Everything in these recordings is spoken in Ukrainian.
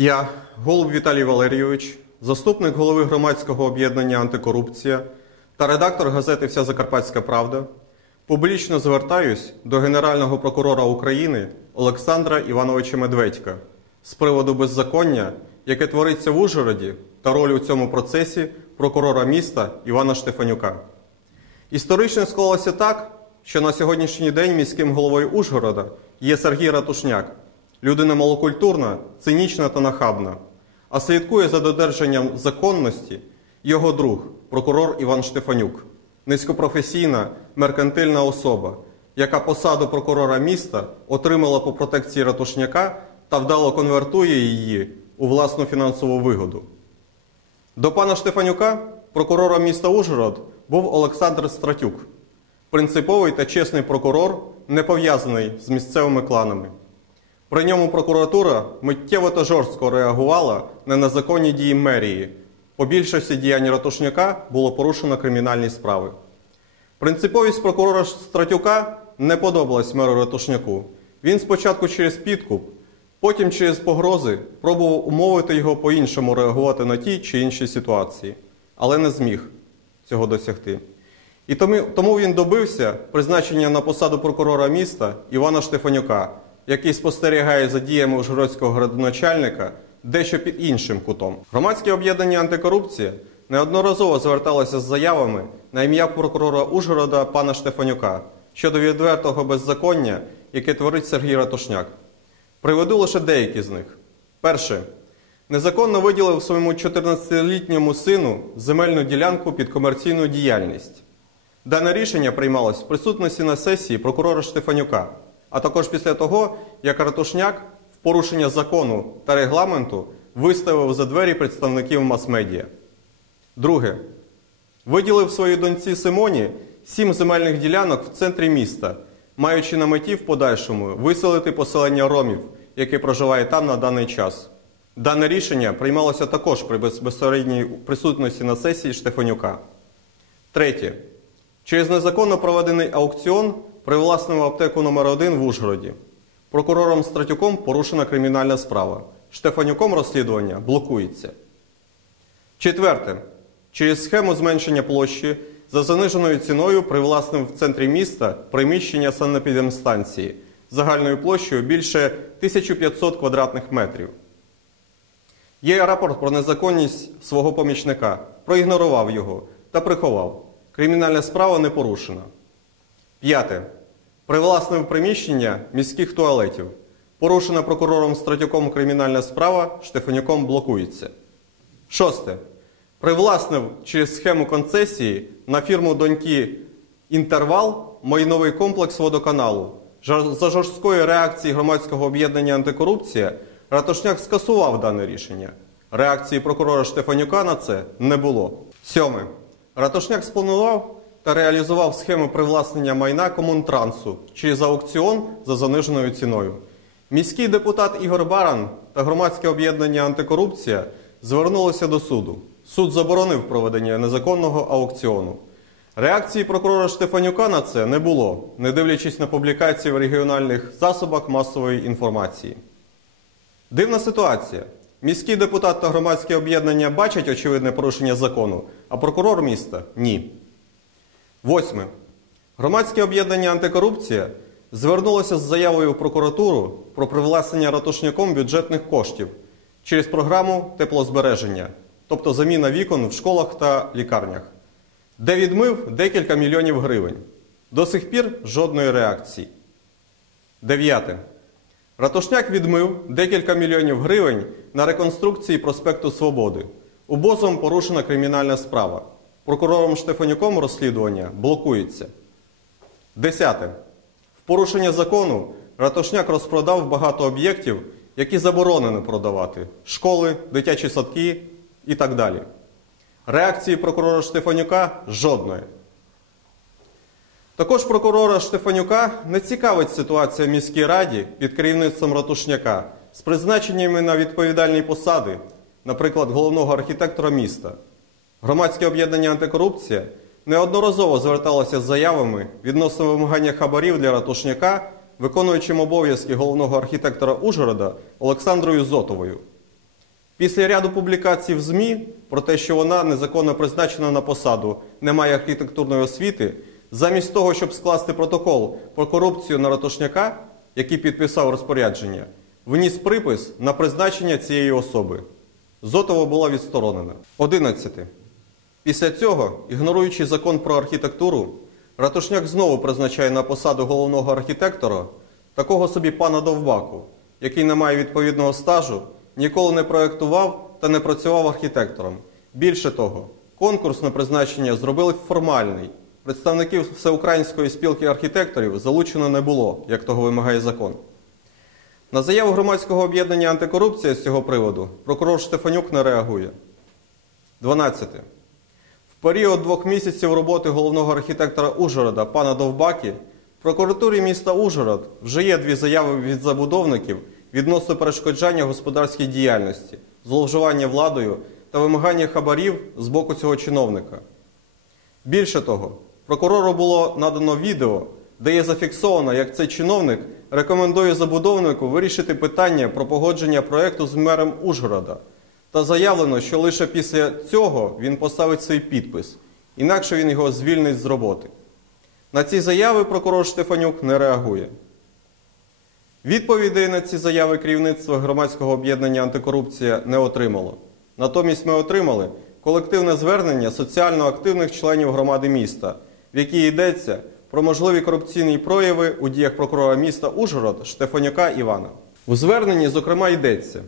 Я, Голуб Віталій Валерійович, заступник голови громадського об'єднання Антикорупція та редактор газети Вся Закарпатська Правда, публічно звертаюсь до Генерального прокурора України Олександра Івановича Медведька з приводу беззаконня, яке твориться в Ужгороді, та роль у цьому процесі прокурора міста Івана Штефанюка. Історично склалося так, що на сьогоднішній день міським головою Ужгорода є Сергій Ратушняк, людина малокультурна, цинічна та нахабна, а слідкує за додержанням законності його друг, прокурор Іван Штефанюк, низькопрофесійна меркантильна особа, яка посаду прокурора міста отримала по протекції Ратушняка та вдало конвертує її у власну фінансову вигоду. До пана Штефанюка, прокурора міста Ужгород, був Олександр Стратюк, принциповий та чесний прокурор, не пов'язаний з місцевими кланами. При ньому прокуратура миттєво та жорстко реагувала на незаконні дії мерії. По більшості діянь Ратушняка було порушено кримінальні справи. Принциповість прокурора Стратюка не подобалась меру Ратушняку. Він спочатку через підкуп, потім через погрози пробував умовити його по-іншому реагувати на ті чи інші ситуації, але не зміг цього досягти. І тому, він добився призначення на посаду прокурора міста Івана Штефанюка, який спостерігає за діями ужгородського градоначальника дещо під іншим кутом. Громадське об'єднання антикорупція неодноразово зверталося з заявами на ім'я прокурора Ужгорода пана Штефанюка щодо відвертого беззаконня, яке творить Сергій Ратушняк. Приведу лише деякі з них. Перше. Незаконно виділив своєму 14-літньому сину земельну ділянку під комерційну діяльність. Дане рішення приймалось в присутності на сесії прокурора Штефанюка, а також після того, як Ратушняк в порушення закону та регламенту виставив за двері представників мас-медіа. Друге. Виділив своїй доньці Симоні сім земельних ділянок в центрі міста, маючи на меті в подальшому виселити поселення ромів, яке проживає там на даний час. Дане рішення приймалося також при безпосередній присутності на сесії Штефанюка. Третє. Через незаконно проведений аукціон привласнив аптеку номер 1 в Ужгороді. Прокурором Стратюком порушена кримінальна справа. Штефанюком розслідування блокується. Четверте. Через схему зменшення площі за заниженою ціною привласнив в центрі міста приміщення санепідемстанції загальною площею більше 1500 квадратних метрів. Є рапорт про незаконність свого помічника, проігнорував його та приховав. Кримінальна справа не порушена. П'яте. Привласнив приміщення міських туалетів. Порушена прокурором Стратюком кримінальна справа, Штефанюком блокується. Шосте. Привласнив через схему концесії на фірму доньки Інтервал майновий комплекс водоканалу. За жорсткої реакції громадського об'єднання антикорупція Ратошняк скасував дане рішення. Реакції прокурора Штефанюка на це не було. Сьоме. Ратошняк спланував та реалізував схему привласнення майна комунтрансу через аукціон за заниженою ціною. Міський депутат Ігор Баран та громадське об'єднання антикорупція звернулися до суду. Суд заборонив проведення незаконного аукціону. Реакції прокурора Штефанюка на це не було, не дивлячись на публікації в регіональних засобах масової інформації. Дивна ситуація. Міський депутат та громадське об'єднання бачать очевидне порушення закону, а прокурор міста ні. Восьме. Громадське об'єднання антикорупція звернулося з заявою в прокуратуру про привласнення ратушняком бюджетних коштів через програму теплозбереження, тобто заміна вікон в школах та лікарнях, де відмив декілька мільйонів гривень. До сих пір жодної реакції. Дев'яте. Ратушняк відмив декілька мільйонів гривень на реконструкції проспекту Свободи. Убозом порушена кримінальна справа. Прокурором Штефанюком розслідування блокується. Десяте. В порушення закону Ратушняк розпродав багато об'єктів, які заборонено продавати: школи, дитячі садки і так далі. Реакції прокурора Штефанюка жодної. Також прокурора Штефанюка не цікавить ситуація в міській раді під керівництвом Ратушняка з призначеннями на відповідальні посади, наприклад, головного архітектора міста. Громадське об'єднання антикорупція неодноразово зверталося з заявами відносно вимагання хабарів для Ратушняка, виконуючим обов'язки головного архітектора Ужгорода Олександрою Зотовою. Після ряду публікацій в ЗМІ про те, що вона незаконно призначена на посаду, не має архітектурної освіти, замість того, щоб скласти протокол про корупцію на ратушняка, який підписав розпорядження, вніс припис на призначення цієї особи. Зотова була відсторонена. 11. Після цього, ігноруючи закон про архітектуру, Ратушняк знову призначає на посаду головного архітектора такого собі пана Довбаку, який не має відповідного стажу, ніколи не проєктував та не працював архітектором. Більше того, конкурс на призначення зробили формальний. Представників Всеукраїнської спілки архітекторів залучено не було, як того вимагає закон. На заяву громадського об'єднання антикорупція з цього приводу прокурор Штефанюк не реагує. 12. Період двох місяців роботи головного архітектора Ужгорода пана Довбаки в прокуратурі міста Ужгород вже є дві заяви від забудовників відносно перешкоджання господарській діяльності, зловживання владою та вимагання хабарів з боку цього чиновника. Більше того, прокурору було надано відео, де є зафіксовано, як цей чиновник рекомендує забудовнику вирішити питання про погодження проєкту з мером Ужгорода. Та заявлено, що лише після цього він поставить свій підпис, інакше він його звільнить з роботи. На ці заяви прокурор Штефанюк не реагує. Відповідей на ці заяви керівництва громадського об'єднання антикорупція не отримало. Натомість ми отримали колективне звернення соціально активних членів громади міста, в якій йдеться про можливі корупційні прояви у діях прокурора міста Ужгород Штефанюка Івана. У зверненні, зокрема, йдеться.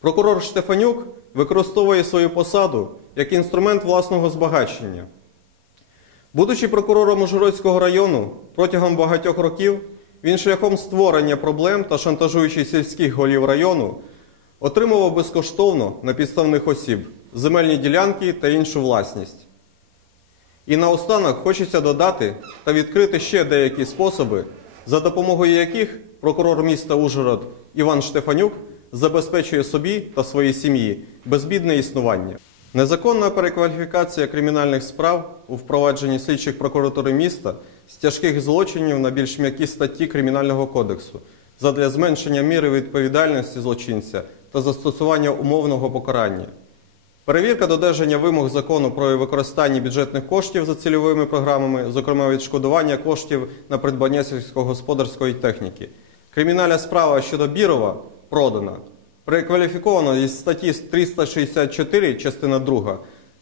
Прокурор Штефанюк використовує свою посаду як інструмент власного збагачення. Будучи прокурором Ужгородського району протягом багатьох років, він шляхом створення проблем та шантажуючи сільських голів району, отримував безкоштовно на підставних осіб земельні ділянки та іншу власність. І наостанок хочеться додати та відкрити ще деякі способи, за допомогою яких прокурор міста Ужгород Іван Штефанюк забезпечує собі та своїй сім'ї безбідне існування. Незаконна перекваліфікація кримінальних справ у впровадженні слідчих прокуратури міста з тяжких злочинів на більш м'які статті Кримінального кодексу задля зменшення міри відповідальності злочинця та застосування умовного покарання. Перевірка додержання вимог закону про використання бюджетних коштів за цільовими програмами, зокрема відшкодування коштів на придбання сільськогосподарської техніки. Кримінальна справа щодо Бірова продана. Перекваліфіковано із статті 364, частина 2,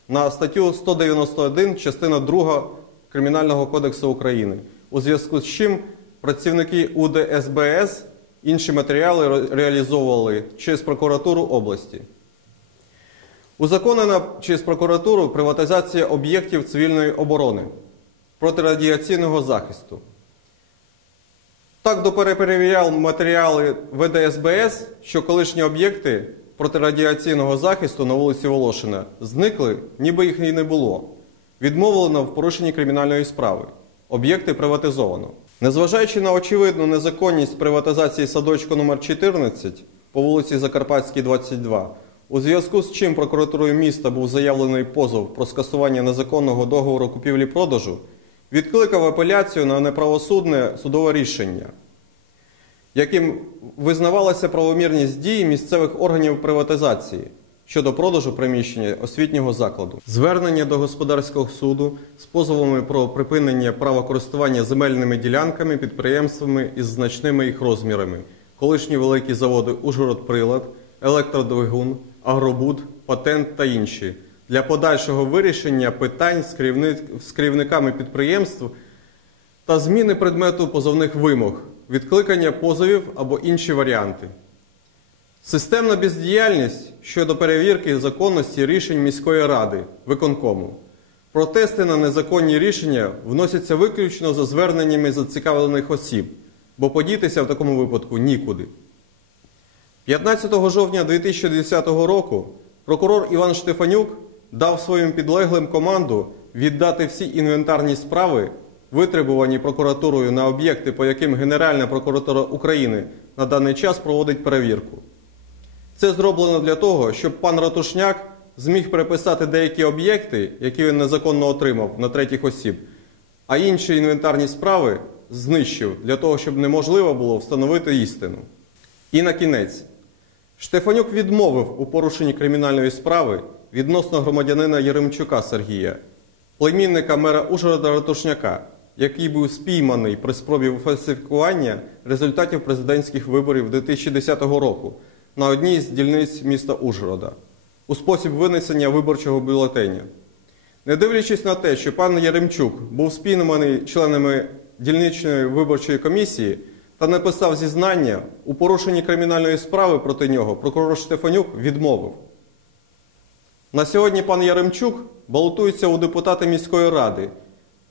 на статтю 191, частина 2 Кримінального кодексу України, у зв'язку з чим працівники УДСБС інші матеріали реалізовували через прокуратуру області. Узаконена через прокуратуру приватизація об'єктів цивільної оборони протирадіаційного захисту. Так допереперевіряв матеріали ВДСБС, що колишні об'єкти протирадіаційного захисту на вулиці Волошина зникли, ніби їх і не було. Відмовлено в порушенні кримінальної справи. Об'єкти приватизовано. Незважаючи на очевидну незаконність приватизації садочку номер 14 по вулиці Закарпатській, 22, у зв'язку з чим прокуратурою міста був заявлений позов про скасування незаконного договору купівлі-продажу, відкликав апеляцію на неправосудне судове рішення, яким визнавалася правомірність дії місцевих органів приватизації щодо продажу приміщення освітнього закладу. Звернення до господарського суду з позовами про припинення права користування земельними ділянками підприємствами із значними їх розмірами, колишні великі заводи Ужгород-Прилад, Електродвигун, Агробуд, Патент та інші для подальшого вирішення питань з, керівник... з керівниками підприємств та зміни предмету позовних вимог, відкликання позовів або інші варіанти. Системна бездіяльність щодо перевірки законності рішень міської ради виконкому. Протести на незаконні рішення вносяться виключно за зверненнями зацікавлених осіб, бо подітися в такому випадку нікуди. 15 жовтня 2010 року прокурор Іван Штефанюк дав своїм підлеглим команду віддати всі інвентарні справи, витребувані прокуратурою на об'єкти, по яким Генеральна прокуратура України на даний час проводить перевірку. Це зроблено для того, щоб пан Ратушняк зміг переписати деякі об'єкти, які він незаконно отримав на третіх осіб, а інші інвентарні справи знищив для того, щоб неможливо було встановити істину. І на кінець. Штефанюк відмовив у порушенні кримінальної справи відносно громадянина Єремчука Сергія, племінника мера Ужгорода Ратушняка, який був спійманий при спробі фальсифікування результатів президентських виборів 2010 року на одній з дільниць міста Ужгорода у спосіб винесення виборчого бюлетеня. Не дивлячись на те, що пан Яремчук був спійманий членами дільничної виборчої комісії та написав зізнання у порушенні кримінальної справи проти нього, прокурор Штефанюк відмовив. На сьогодні пан Яремчук балотується у депутати міської ради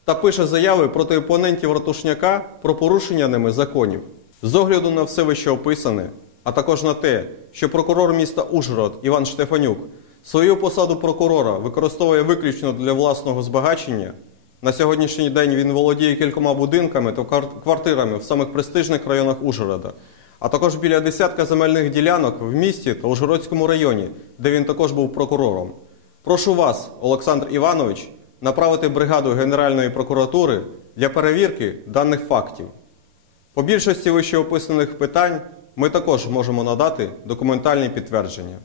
та пише заяви проти опонентів Ратушняка про порушення ними законів. З огляду на все вище описане, а також на те, що прокурор міста Ужгород Іван Штефанюк свою посаду прокурора використовує виключно для власного збагачення. На сьогоднішній день він володіє кількома будинками та квартирами в самих престижних районах Ужгорода, а також біля десятка земельних ділянок в місті та Ужгородському районі, де він також був прокурором. Прошу вас, Олександр Іванович, направити бригаду Генеральної прокуратури для перевірки даних фактів. По більшості вищеописаних питань ми також можемо надати документальні підтвердження.